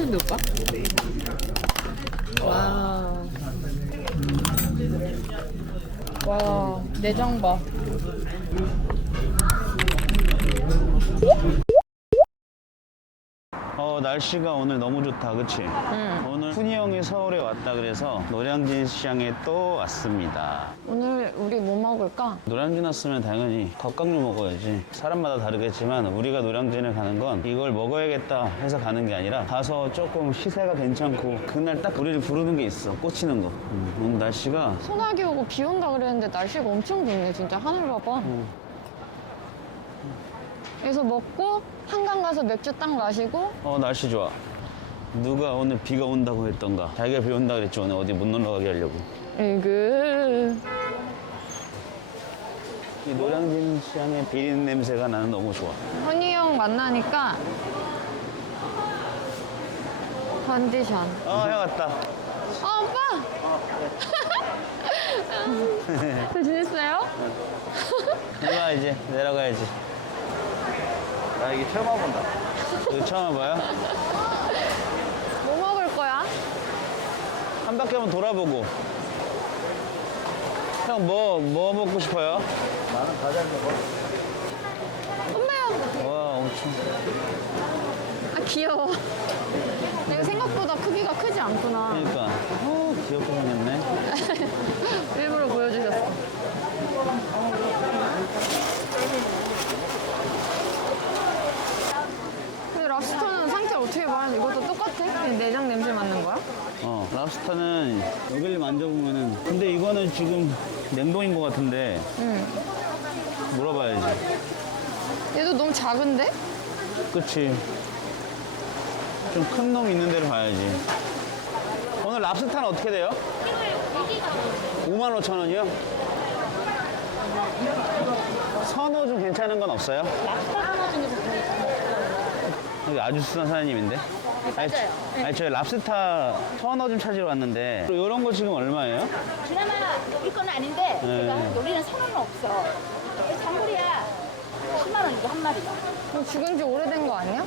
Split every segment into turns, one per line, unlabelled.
맛있는데 오빠? 와. 와, 내장 봐.
날씨가 오늘 너무 좋다, 그치? 오늘 훈이 형이 서울에 왔다 그래서 노량진 시장에 또 왔습니다.
오늘 우리 뭐 먹을까?
노량진 왔으면 당연히 닭강류 먹어야지. 사람마다 다르겠지만 우리가 노량진에 가는 건 이걸 먹어야겠다 해서 가는 게 아니라 가서 조금 시세가 괜찮고 그날 딱 우리를 부르는 게 있어. 꽂히는 거. 오늘 날씨가
소나기 오고 비 온다 그랬는데 날씨가 엄청 좋네. 진짜 하늘 봐봐. 그래서 먹고 한강 가서 맥주 딱 마시고.
날씨 좋아. 누가 오늘 비가 온다고 했던가. 자기가 비 온다 그랬지. 오늘 어디 못 놀러 가게 하려고.
에그.
이 노량진 시장의 비린 냄새가 나는 너무 좋아.
헌이 형 만나니까 컨디션.
형 왔다.
오빠! 잘 지냈어요?
내가 이제 내려가야지. 나 이게 처음 와본다. 이거 처음 와봐요?
뭐 먹을 거야?
한 바퀴 한번 돌아보고. 형 뭐 먹고 싶어요? 나는 과자 먹어.
엄마야!
와 엄청.
아, 귀여워. 내가 생각보다 크기가 크지 않구나.
그러니까. 귀엽게 생겼네.
일부러 보여주셨어. 근데 랍스터는 상태 어떻게 말하는 이것도 똑같아? 그냥 내장 냄새 맡는 거야?
랍스타는 여기를 만져보면은. 근데 이거는 지금 냉동인 것 같은데.
응.
물어봐야지.
얘도 너무 작은데?
그치. 좀 큰 놈 있는 데로 가야지. 오늘 랍스타는 어떻게 돼요? 55,000원이요? 선호 좀 괜찮은 건 없어요?
랍스터 하나 중에서
여기 아주 수산 사장님인데?
맞아요.
아니, 저희 랍스타 선호 좀 찾으러 왔는데 이런 거 지금 얼마예요?
그나마 우리 건 아닌데
네.
제가 여기는 1,000원은 없어. 장물이야 10만 원 이거 한 마리가.
그럼 죽은 지 오래된 거 아니야?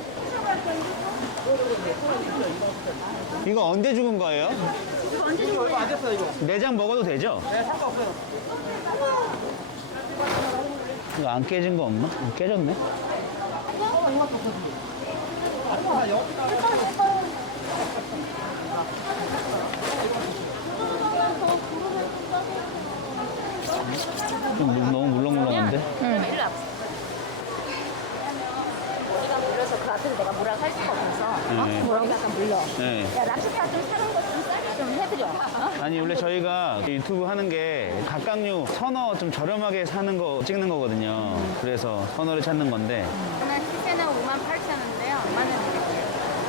이거 언제 죽은 거예요?
이거 언제 준 거야?
내장 먹어도 되죠? 네, 상관없어요. 이거 안 깨진 거 없나? 깨졌네. 좀 너무 물렁물렁한데?
일로 와보세요. 머리가 물려서 그 앞에서 내가 뭐라 할 수가 없어서
네.
머리가 약간 물려.
네.
야 랍스터 좀 사는 거 좀 싸게 좀 해드려.
아니 원래 저희가 유튜브 하는 게 각각류 선어 좀 저렴하게 사는 거 찍는 거거든요. 그래서 선어를 찾는 건데
저는 시세는 58,000원인데요. 5만 원 드릴게요.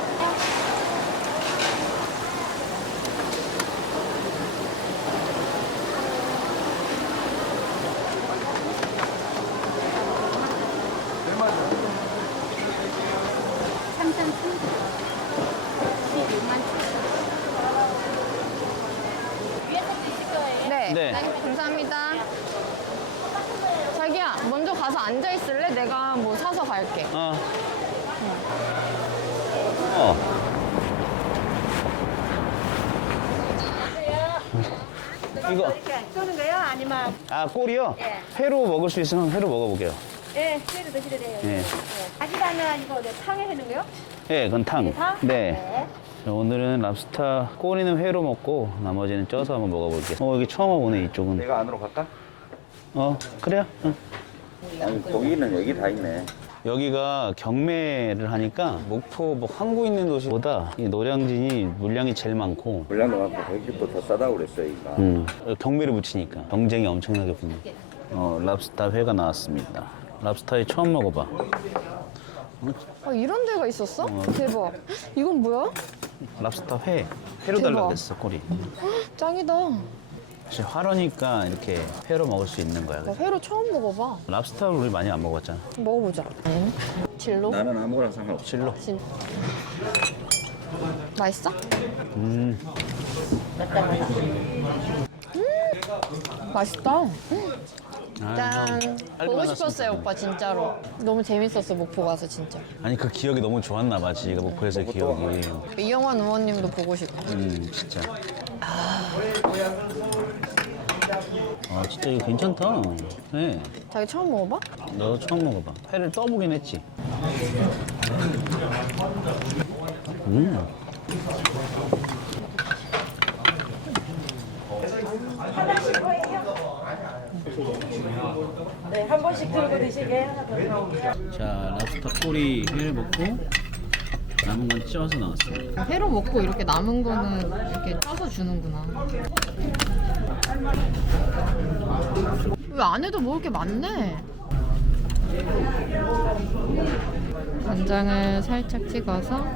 네.
네.
감사합니다. 자기야, 먼저 가서 앉아 있을래? 내가 뭐 사서 갈게.
이거
쏘는 거요? 아니면
꼬리요?
예.
회로 먹을 수 있으면 회로 먹어볼게요.
예, 회로 드시려 돼요.
예.
아기다는 이거 탕에 해는 거요?
예, 그건 탕.
탕?
네. 자, 오늘은 랍스타 꼬리는 회로 먹고 나머지는 쪄서 한번 먹어볼게요. 여기 처음 와보네 이쪽은.
내가 안으로 갈까?
그래요? 응.
아니 거기는 여기 다 있네.
여기가 경매를 하니까 목포 뭐 항구 있는 도시보다 이 노량진이 물량이 제일 많고
물량도 많고 가격도 더 싸다고 그랬어요 여기가.
경매를 붙이니까 경쟁이 엄청나게 붙는. 랍스타 회가 나왔습니다. 랍스타에 처음 먹어봐.
이런 데가 있었어? 대박. 이건 뭐야?
랍스타 회. 회로
대박.
달라 그랬어 꼬리.
짱이다.
사실 화로니까 이렇게 회로 먹을 수 있는 거야.
나 회로 처음 먹어봐.
랍스타를 우리 많이 안 먹었잖아.
먹어보자. 진로?
나는 아무거나 상관없어.
실로.
맛있어? 맛있다. 짠. 보고 싶었어요, 오빠 진짜로. 너무 재밌었어 목포 가서 진짜.
아니 그 기억이 너무 좋았나 봐 지가 목포에서의 기억이.
이영환 의원님도 보고 싶고.
진짜. 아 진짜 이거 괜찮다. 네.
자기 처음 먹어봐?
너 처음 먹어봐. 회를 떠보긴 했지.
네, 한 번씩 들고 드시게 하나 더.
자 랍스터 꼬리 회를 먹고 남은 건 쪄서 나왔어.
회로 먹고 이렇게 남은 거는 이렇게 쪄서 주는구나. 왜 안에도 먹을 게 많네. 간장을 살짝 찍어서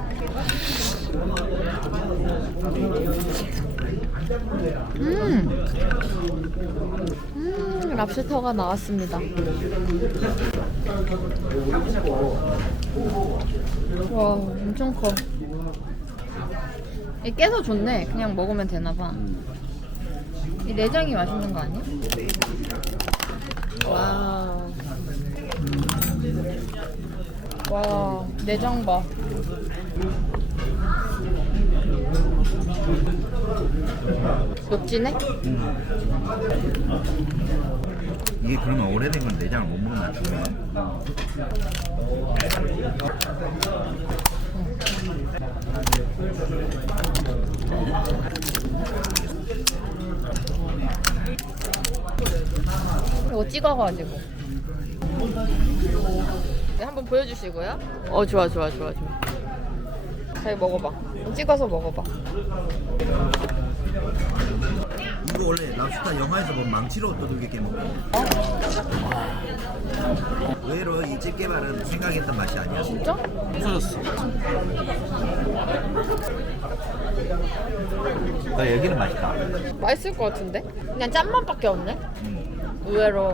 랍스터가 나왔습니다. 와, 엄청 커. 이 깨서 좋네. 그냥 먹으면 되나봐. 이 내장이 맛있는 거 아니야? 와. 와, 내장 봐. 녹지네?
이게 그러면 오래된 건 내장을 못 먹으면 안 좋아요?
이거 찍어가지고. 네, 한번 보여주시고요. 좋아. 잘 먹어봐. 찍어서 먹어봐.
이거 원래 랍스터 영화에서 보면 망치로 두들겨 먹고 의외로 이 집게발은 생각했던 맛이 아니야.
진짜?
부서졌어.
여기는 맛있다.
맛있을 것 같은데? 그냥 짠맛밖에 없네? 의외로.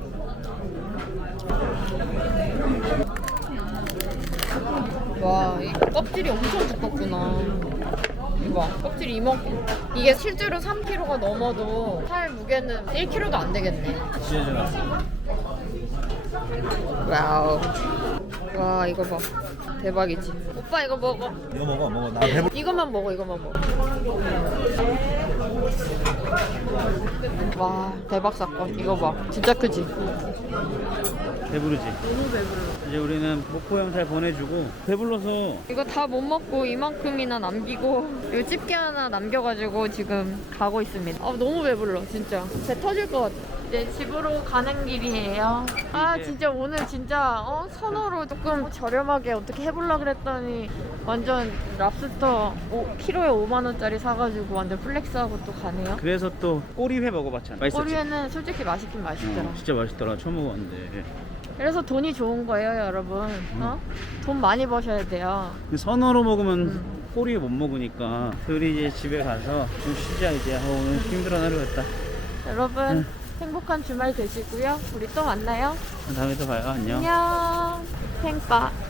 와, 이 껍질이 엄청 두껍구나. 이거 껍질이 이만큼. 이게 실제로 3kg가 넘어도 살 무게는 1kg도 안 되겠네. 와우. 와, 이거 봐. 대박이지. 오빠 이거 먹어.
이거 먹어. 나 배불.
이것만 먹어. 와, 대박 사건. 이거 봐. 진짜 크지?
배부르지? 너무 배부르. 이제 우리는 목포 형 잘 보내주고 배불러서
이거 다 못 먹고 이만큼이나 남기고 이거 집게 하나 남겨가지고 지금 가고 있습니다. 너무 배불러 진짜. 배 터질 것 같아. 이제 집으로 가는 길이에요. 진짜 오늘 진짜 선어로 조금 저렴하게 어떻게 해보려고 그랬더니 완전 랍스터 키로에 5만 원짜리 사가지고 완전 플렉스하고 또 가네요.
그래서 또 꼬리회 먹어봤잖아. 맛있었지?
꼬리에는 솔직히 맛있긴 맛있더라.
진짜 맛있더라. 처음 먹었는데.
그래서 돈이 좋은 거예요 여러분. 돈 많이 버셔야 돼요.
선어로 먹으면 꼬리 못 먹으니까 둘이 이제 집에 가서 좀 쉬자 이제. 오늘 힘들어 하루였다.
여러분 행복한 주말 되시고요. 우리 또 만나요.
다음에 또 봐요. 안녕.
안녕. 팽빠.